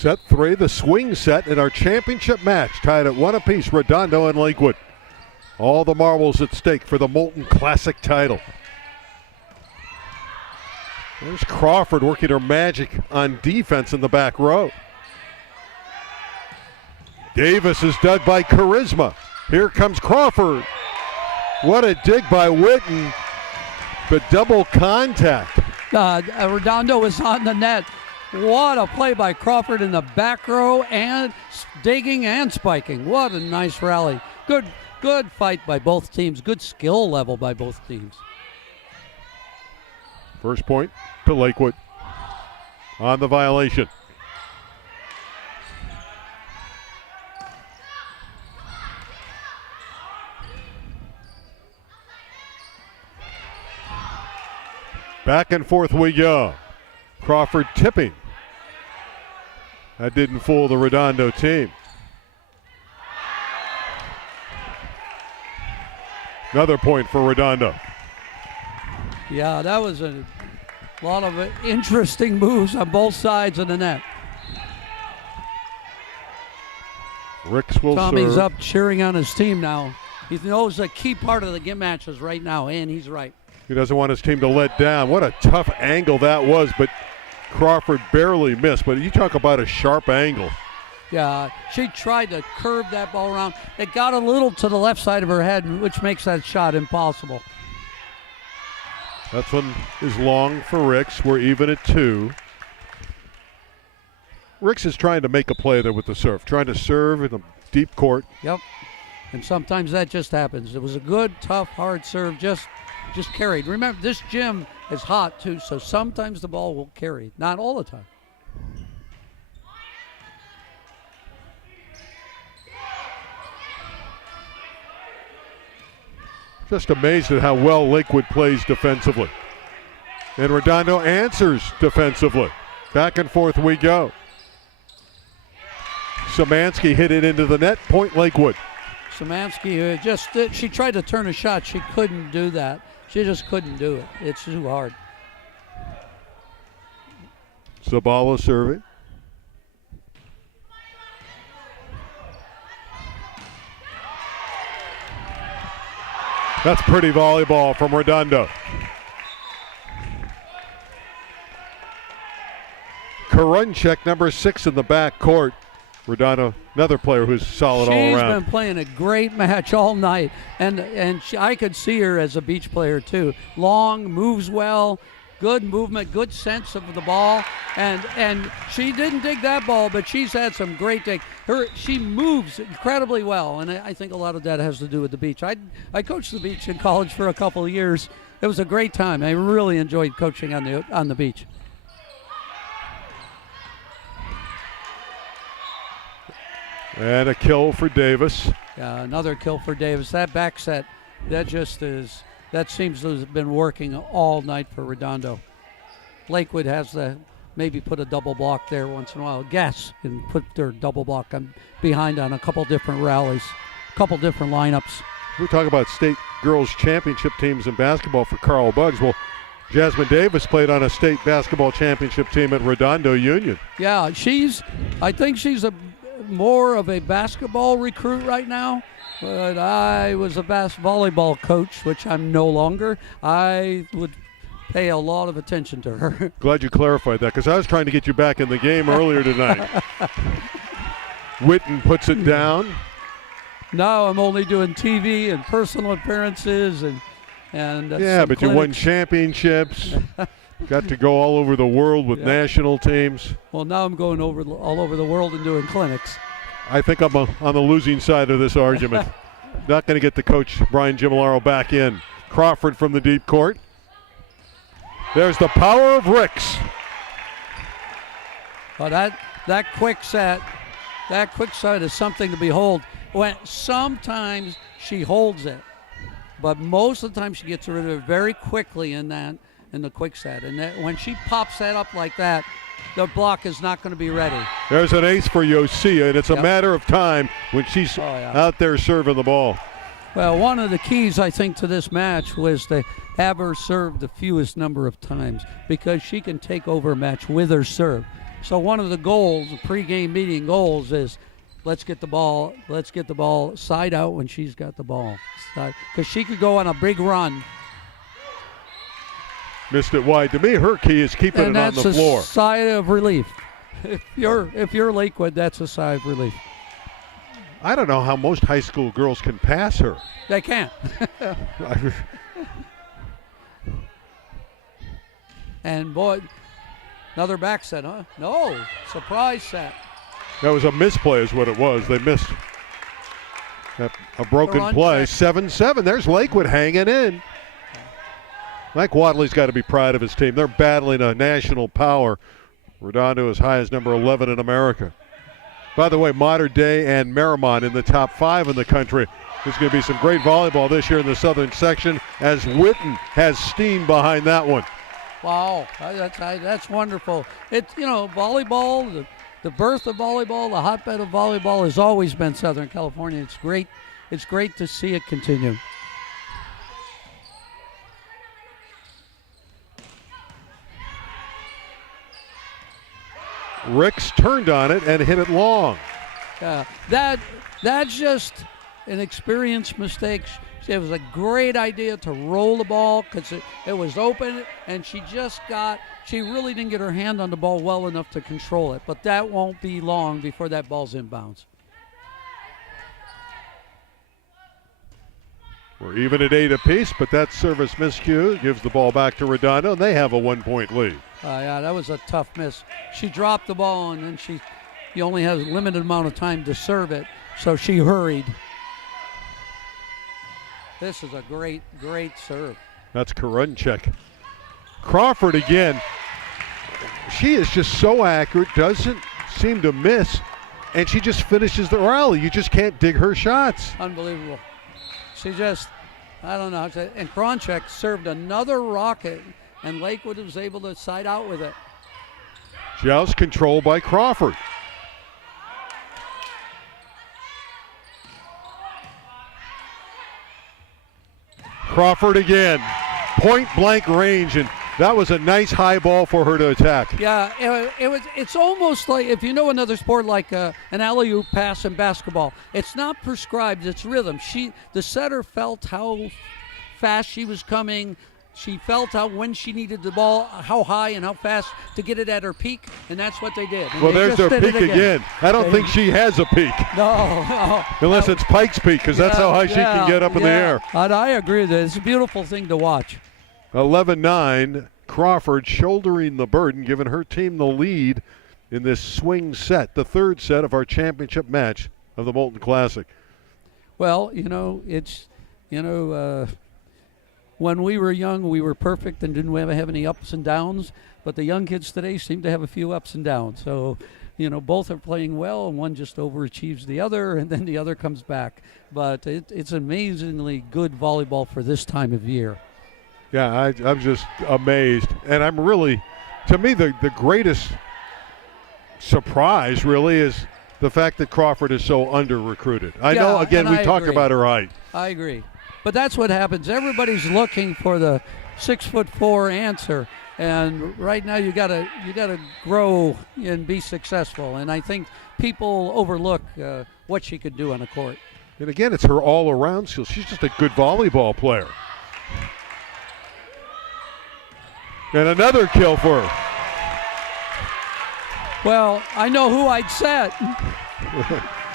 Set 3, the swing set in our championship match, tied at 1 apiece, Redondo and Lakewood. All the marbles at stake for the Molten Classic title. There's Crawford working her magic on defense in the back row. Davis is dug by Charisma. Here comes Crawford. What a dig by Witten, but double contact. Redondo is on the net. What a play by Crawford in the back row, and digging and spiking. What a nice rally. Good fight by both teams. Good skill level by both teams. First point to Lakewood on the violation. Back and forth we go. Crawford tipping. That didn't fool the Redondo team. Another point for Redondo. Yeah, that was a lot of interesting moves on both sides of the net. Ricks will Tommy's serve. up cheering on his team now. He knows a key part of the game matches right now, and he's right. He doesn't want his team to let down. What a tough angle that was, but Crawford barely missed. But you talk about a sharp angle. Yeah, she tried to curve that ball around. It got a little to the left side of her head, which makes that shot impossible. That one is long for Ricks. We're even at 2. Ricks is trying to make a play there with the serve, trying to serve in the deep court. Yep, and sometimes that just happens. It was a good, tough, hard serve, just carried. Remember, this gym is hot too, so sometimes the ball will carry, not all the time. Just amazed at how well Lakewood plays defensively. And Redondo answers defensively. Back and forth we go. Szymanski hit it into the net. Point Lakewood. Szymanski she tried to turn a shot. She couldn't do that. She just couldn't do it. It's too hard. Zabala serving. That's pretty volleyball from Redondo. Karunchek, number 6 in the back court. Redondo, another player who's solid all around. She's been playing a great match all night, and I could see her as a beach player too. Long, moves well, good movement, good sense of the ball, and she didn't dig that ball, but she's had some great dig. She moves incredibly well, and I think a lot of that has to do with the beach. I coached the beach in college for a couple of years. It was a great time. I really enjoyed coaching on the beach. And a kill for Davis. Yeah, another kill for Davis. That back set, that seems to have been working all night for Redondo. Lakewood has to maybe put a double block there once in a while. Guess and put their double block behind on a couple different rallies, a couple different lineups. We're talking about state girls championship teams in basketball for Carl Buggs. Well, Jasmine Davis played on a state basketball championship team at Redondo Union. Yeah, I think she's more of a basketball recruit right now, but I was a volleyball coach, which I'm no longer. I would pay a lot of attention to her. Glad you clarified that, because I was trying to get you back in the game earlier tonight. Witten puts it down. Now I'm only doing TV and personal appearances and yeah, but clinics. you won championships. Got to go all over the world with national teams. Well, now I'm going all over the world and doing clinics. I think I'm on the losing side of this argument. Not going to get the coach, Brian Gimolaro, back in. Crawford from the deep court. There's the power of Ricks. Well, that quick set is something to behold. Sometimes she holds it, but most of the time she gets rid of it very quickly in the quick set. And when she pops that up like that, the block is not going to be ready. There's an ace for Yosia, and it's a matter of time when she's out there serving the ball. Well, one of the keys, I think, to this match was to have her serve the fewest number of times because she can take over a match with her serve. So one of the goals, the pregame meeting goals, is let's get the ball side out when she's got the ball. Because she could go on a big run. Missed it wide. To me, her key is keeping it on the floor. And that's a sigh of relief. If you're Lakewood, that's a sigh of relief. I don't know how most high school girls can pass her. They can't. And boy, another back set, huh? No, surprise set. That was a misplay is what it was. They missed a broken play. 7-7. There's Lakewood hanging in. Mike Wadley's got to be proud of his team. They're battling a national power. Redondo as high as number 11 in America. By the way, Modern Day and Merrimont in the top 5 in the country. There's going to be some great volleyball this year in the southern section as Witten has steam behind that one. Wow, that's wonderful. Volleyball, the birth of volleyball, the hotbed of volleyball has always been Southern California. It's great. It's great to see it continue. Ricks turned on it and hit it long. That's just an experience mistake. It was a great idea to roll the ball because it was open, and she really didn't get her hand on the ball well enough to control it. But that won't be long before that ball's inbounds. We're even at 8 apiece, but that service miscue gives the ball back to Redondo, and they have a 1-point lead. Yeah, that was a tough miss. She dropped the ball, and then she only has a limited amount of time to serve it, so she hurried. This is a great, great serve. That's Karunchek. Crawford again. She is just so accurate, doesn't seem to miss, and she just finishes the rally. You just can't dig her shots. Unbelievable. She just, I don't know. And Karunchek served another rocket, and Lakewood was able to side out with it. Joust control by Crawford. Crawford again, point blank range, and that was a nice high ball for her to attack. Yeah, it's almost like, if you know another sport like an alley-oop pass in basketball, it's not prescribed, it's rhythm. The setter felt how fast she was coming. She felt out when she needed the ball, how high and how fast to get it at her peak, and that's what they did. And well, there's their peak again. I don't think she has a peak. No. Unless it's Pike's peak, because that's how high she can get up in the air. And I agree with it. It's a beautiful thing to watch. 11-9, Crawford shouldering the burden, giving her team the lead in this swing set, the third set of our championship match of the Molten Classic. Well, when we were young, we were perfect and didn't have any ups and downs. But the young kids today seem to have a few ups and downs. So, both are playing well, and one just overachieves the other, and then the other comes back. But it's amazingly good volleyball for this time of year. Yeah, I'm just amazed. And I'm really, to me, the greatest surprise really is the fact that Crawford is so under-recruited. I know, again, we talk about her height. I agree. But that's what happens. Everybody's looking for the 6'4" answer, and right now you gotta grow and be successful. And I think people overlook what she could do on the court. And again, it's her all-around skill. She's just a good volleyball player. And another kill for her. Well, I know who I'd set.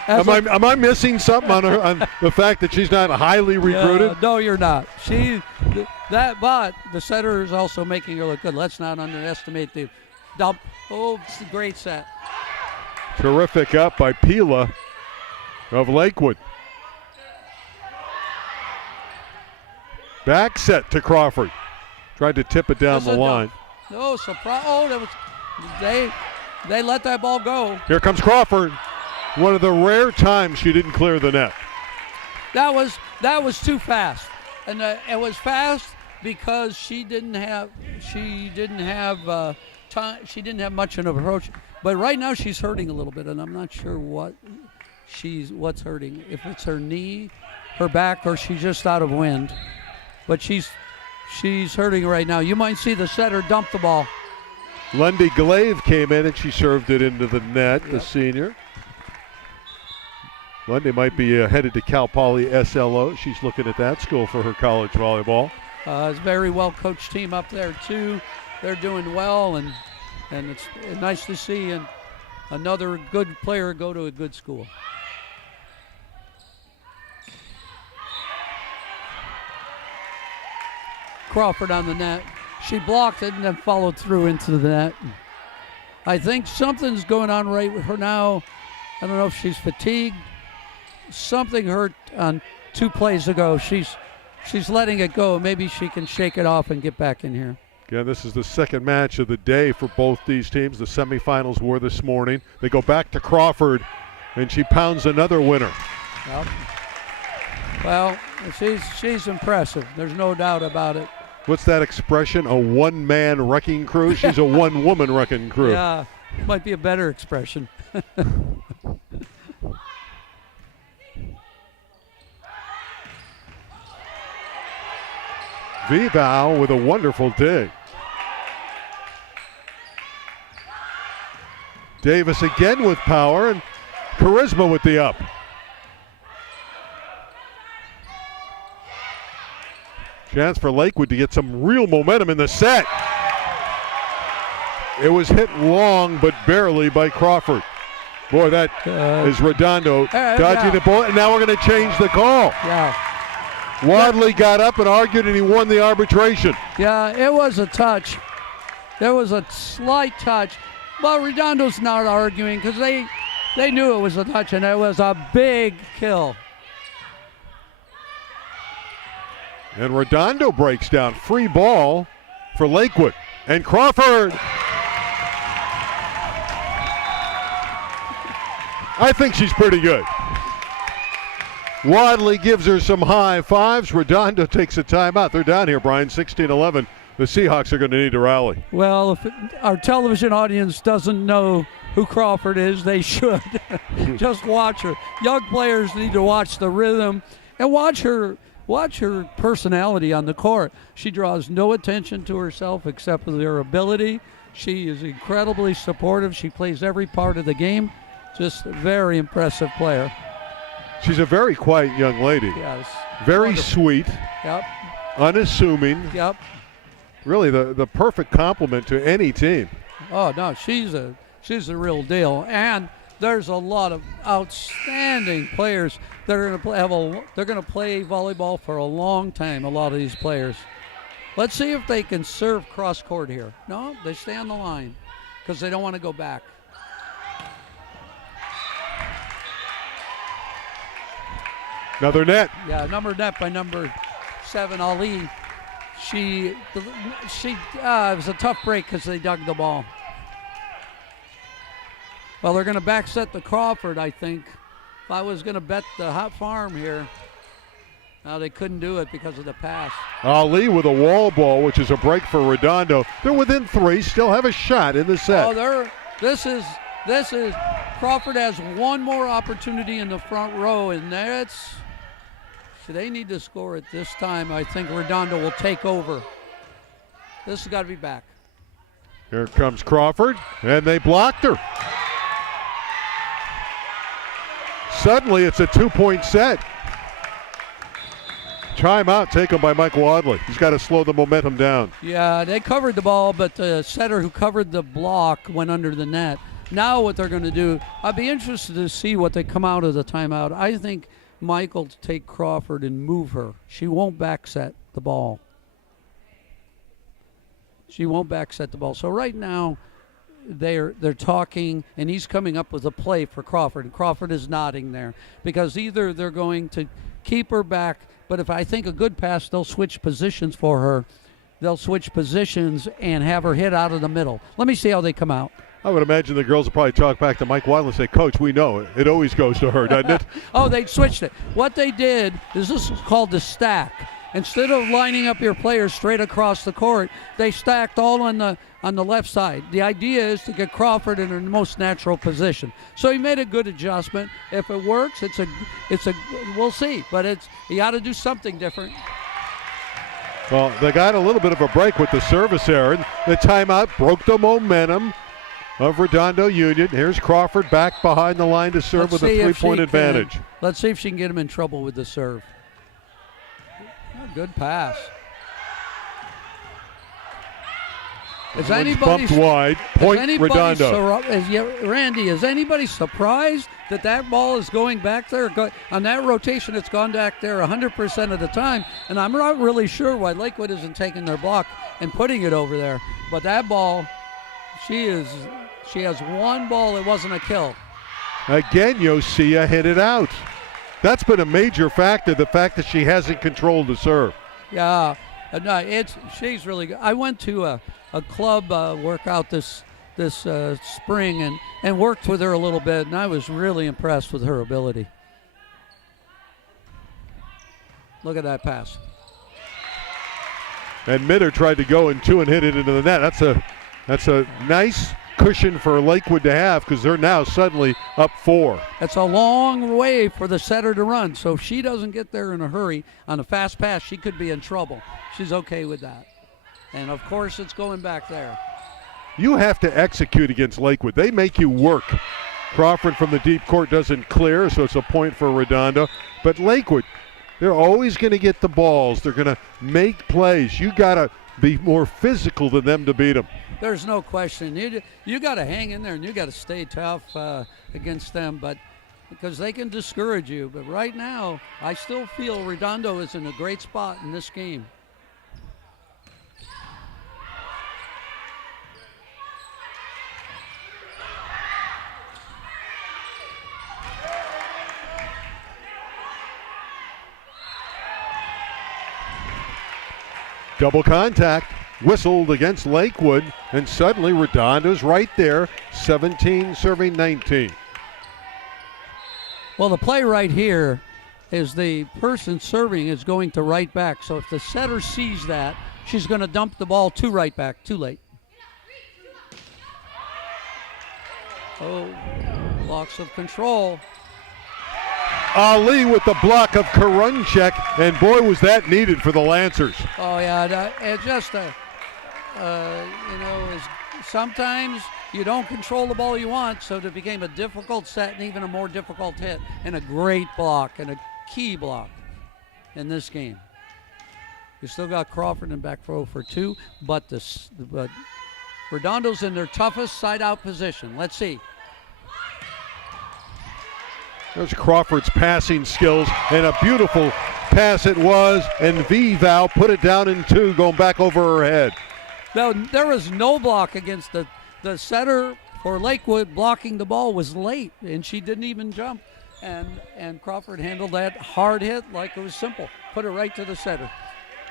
Am I missing something on the fact that she's not highly recruited? No, you're not. But the setter is also making her look good. Let's not underestimate the dump. Oh, it's a great set. Terrific up by Pila of Lakewood. Back set to Crawford. Tried to tip it down the line. No surprise. Oh, they let that ball go. Here comes Crawford. One of the rare times she didn't clear the net. That was too fast, and it was fast because she didn't have time. She didn't have much of an approach. But right now she's hurting a little bit, and I'm not sure what's hurting. If it's her knee, her back or she's just out of wind. But she's hurting right now. You might see the setter dump the ball. Lundy Glaive came in and she served it into the net, the senior. Lundy might be headed to Cal Poly SLO. She's looking at that school for her college volleyball. It's a very well-coached team up there, too. They're doing well, and it's nice to see another good player go to a good school. Crawford on the net. She blocked it and then followed through into the net. I think something's going on right with her now. I don't know if she's fatigued. Something hurt on 2 plays ago. She's letting it go. Maybe she can shake it off and get back in here. Again, this is the second match of the day for both these teams. The semifinals were this morning. They go back to Crawford, and she pounds another winner. Yep. Well, she's impressive. There's no doubt about it. What's that expression? A one-man wrecking crew? She's a one-woman wrecking crew. Yeah, might be a better expression. Vibau with a wonderful dig. Davis again with power, and Charisma with the up. Chance for Lakewood to get some real momentum in the set. It was hit long, but barely by Crawford. Boy, that is Redondo dodging the ball, and now we're going to change the call. Yeah. Wadley got up and argued, and he won the arbitration. Yeah, it was a touch. There was a slight touch. But Redondo's not arguing because they knew it was a touch, and it was a big kill. And Redondo breaks down. Free ball for Lakewood. And Crawford. I think she's pretty good. Wadley gives her some high fives. Redondo takes a timeout. They're down here, Brian, 16-11. The Seahawks are going to need to rally. Well, if our television audience doesn't know who Crawford is, they should. Just watch her. Young players need to watch the rhythm and watch her personality on the court. She draws no attention to herself except with her ability. She is incredibly supportive. She plays every part of the game. Just a very impressive player. She's a very quiet young lady. Yes. Very wonderful. Sweet. Yep. Unassuming. Yep. Really the perfect complement to any team. Oh no, she's a real deal. And there's a lot of outstanding players that are they're going to play volleyball for a long time. A lot of these players. Let's see if they can serve cross court here. No, they stay on the line because they don't want to go back. Another net. Yeah, net by number 7, Ali. It was a tough break because they dug the ball. Well, they're going to back set the Crawford, I think. If I was going to bet the hot farm here, they couldn't do it because of the pass. Ali with a wall ball, which is a break for Redondo. They're within 3, still have a shot in the set. This is Crawford has one more opportunity in the front row, and they need to score it this time. I think Redondo will take over. This has got to be back. Here comes Crawford, and they blocked her. Suddenly, it's a 2-point set. Timeout taken by Mike Wadley. He's got to slow the momentum down. Yeah, they covered the ball, but the setter who covered the block went under the net. Now what they're going to do, I'd be interested to see what they come out of the timeout. I think Mike will take Crawford and move her. She won't back set the ball. So right now, they're talking, and he's coming up with a play for Crawford, and Crawford is nodding there because either they're going to keep her back, but if I think a good pass, they'll switch positions for her. They'll switch positions and have her hit out of the middle. Let me see how they come out. I would imagine the girls will probably talk back to Mike Wadley and say, Coach, we know it always goes to her, doesn't it? Oh, they switched it. What they did is this is called the stack. Instead of lining up your players straight across the court, they stacked all on the left side. The idea is to get Crawford in her most natural position. So he made a good adjustment. If it works, it's a we'll see. But you got to do something different. Well, they got a little bit of a break with the service error. The timeout broke the momentum of Redondo Union. Here's Crawford back behind the line to serve with a 3-point advantage. Let's see if she can get him in trouble with the serve. Oh, good pass. Is anybody bumped wide? Point Redondo. Randy, is anybody surprised that ball is going back there? On that rotation, it's gone back there 100% of the time. And I'm not really sure why Lakewood isn't taking their block and putting it over there. But that ball, she has one ball. It wasn't a kill. Again, Yosia hit it out. That's been a major factor, the fact that she hasn't controlled the serve. Yeah, no, she's really good. I went to a club workout this spring and worked with her a little bit, and I was really impressed with her ability. Look at that pass. And Mitter tried to go in two and hit it into the net. That's a nice cushion for Lakewood to have because they're now suddenly up 4. That's a long way for the setter to run. So if she doesn't get there in a hurry on a fast pass, she could be in trouble. She's okay with that. And, of course, it's going back there. You have to execute against Lakewood. They make you work. Crawford from the deep court doesn't clear, so it's a point for Redondo. But Lakewood, they're always going to get the balls. They're going to make plays. You got to be more physical than them to beat them. There's no question. You got to hang in there and you got to stay tough against them, but because they can discourage you. But right now, I still feel Redondo is in a great spot in this game. Double contact. Whistled against Lakewood, and suddenly Redondo's right there, 17 serving 19. Well, the play right here is the person serving is going to right back. So if the setter sees that, she's going to dump the ball to right back. Too late. Oh, loss of control. Ali with the block of Karunchek, and boy, was that needed for the Lancers. Oh, yeah, it just sometimes you don't control the ball you want, so it became a difficult set and even a more difficult hit, and a great block and a key block in this game. You still got Crawford in back row for 2, but Redondo's in their toughest side-out position. Let's see. There's Crawford's passing skills, and a beautiful pass it was, and Vivau put it down in 2, going back over her head. No, there was no block against the setter for Lakewood. Blocking the ball was late, and she didn't even jump. And Crawford handled that hard hit like it was simple. Put it right to the setter.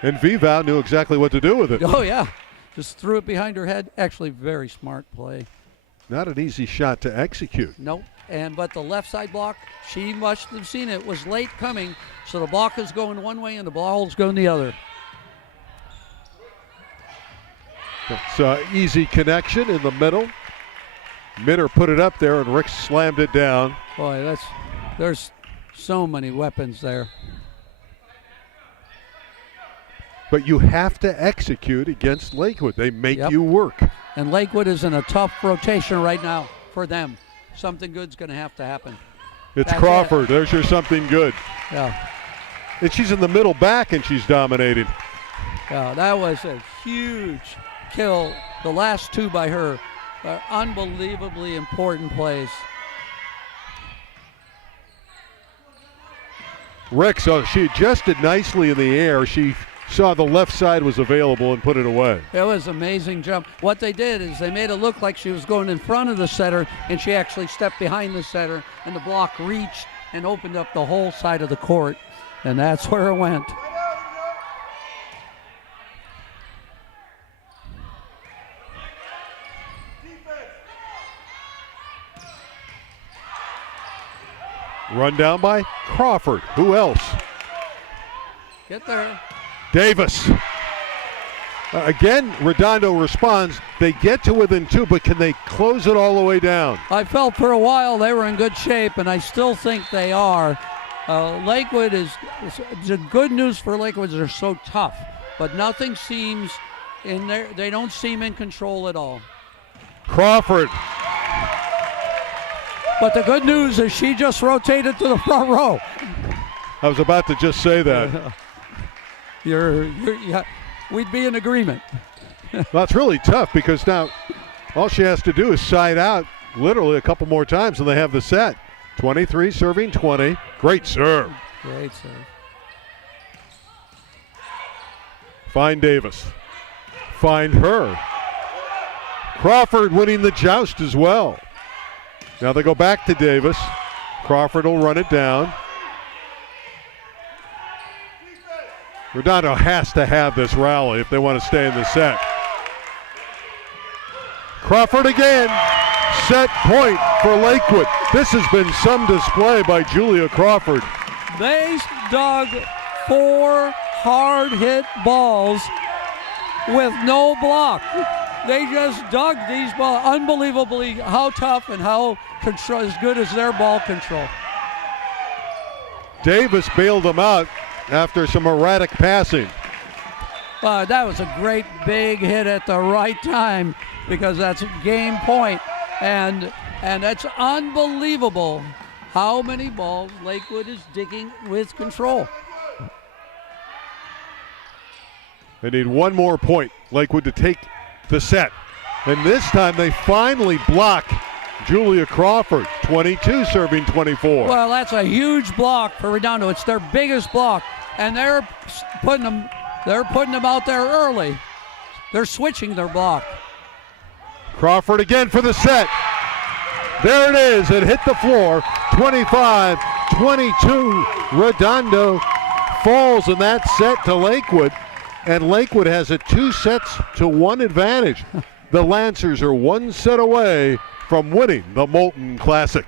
And Vivau knew exactly what to do with it. Oh, yeah. Just threw it behind her head. Actually, very smart play. Not an easy shot to execute. Nope. But the left side block, she must have seen it was late coming, so the block is going one way and the ball is going the other. It's easy connection in the middle. Mitter put it up there, and Rick slammed it down. Boy, there's so many weapons there. But you have to execute against Lakewood. They make you work. And Lakewood is in a tough rotation right now for them. Something good's going to have to happen. It's Crawford. There's your something good. Yeah. And she's in the middle back, and she's dominating. Yeah, that was a huge kill. The last 2 by her are unbelievably important plays. Rick, so she adjusted nicely in the air. She saw the left side was available and put it away. It was an amazing jump. What they did is they made it look like she was going in front of the setter, and she actually stepped behind the setter, and the block reached and opened up the whole side of the court, and that's where it went. Run down by Crawford. Who else? Get there. Davis. Again, Redondo responds. They get to within 2, but can they close it all the way down? I felt for a while they were in good shape, and I still think they are. Lakewood is the good news for Lakewood is they're so tough, but nothing seems in there. They don't seem in control at all. Crawford. But the good news is she just rotated to the front row. I was about to just say that. We'd be in agreement. Well, it's really tough because now all she has to do is side out literally a couple more times and they have the set. 23 serving 20. Great serve. Great serve. Find Davis. Find her. Crawford winning the joust as well. Now they go back to Davis. Crawford will run it down. Redondo has to have this rally if they want to stay in the set. Crawford again. Set point for Lakewood. This has been some display by Julia Crawford. They dug 4 hard-hit balls with no block. They just dug these balls. Unbelievably how tough and how as good as their ball control. Davis bailed them out after some erratic passing. That was a great big hit at the right time because that's a game point. And that's unbelievable how many balls Lakewood is digging with control. They need one more point, Lakewood, to take the set. And this time they finally block Julia Crawford, 22 serving 24. Well, that's a huge block for Redondo. It's their biggest block, and they're putting them out there early. They're switching their block. Crawford again for the set. There it is. It hit the floor. 25-22. Redondo falls in that set to Lakewood, and Lakewood has a 2-1 advantage. The Lancers are 1 set away from winning the Molten Classic.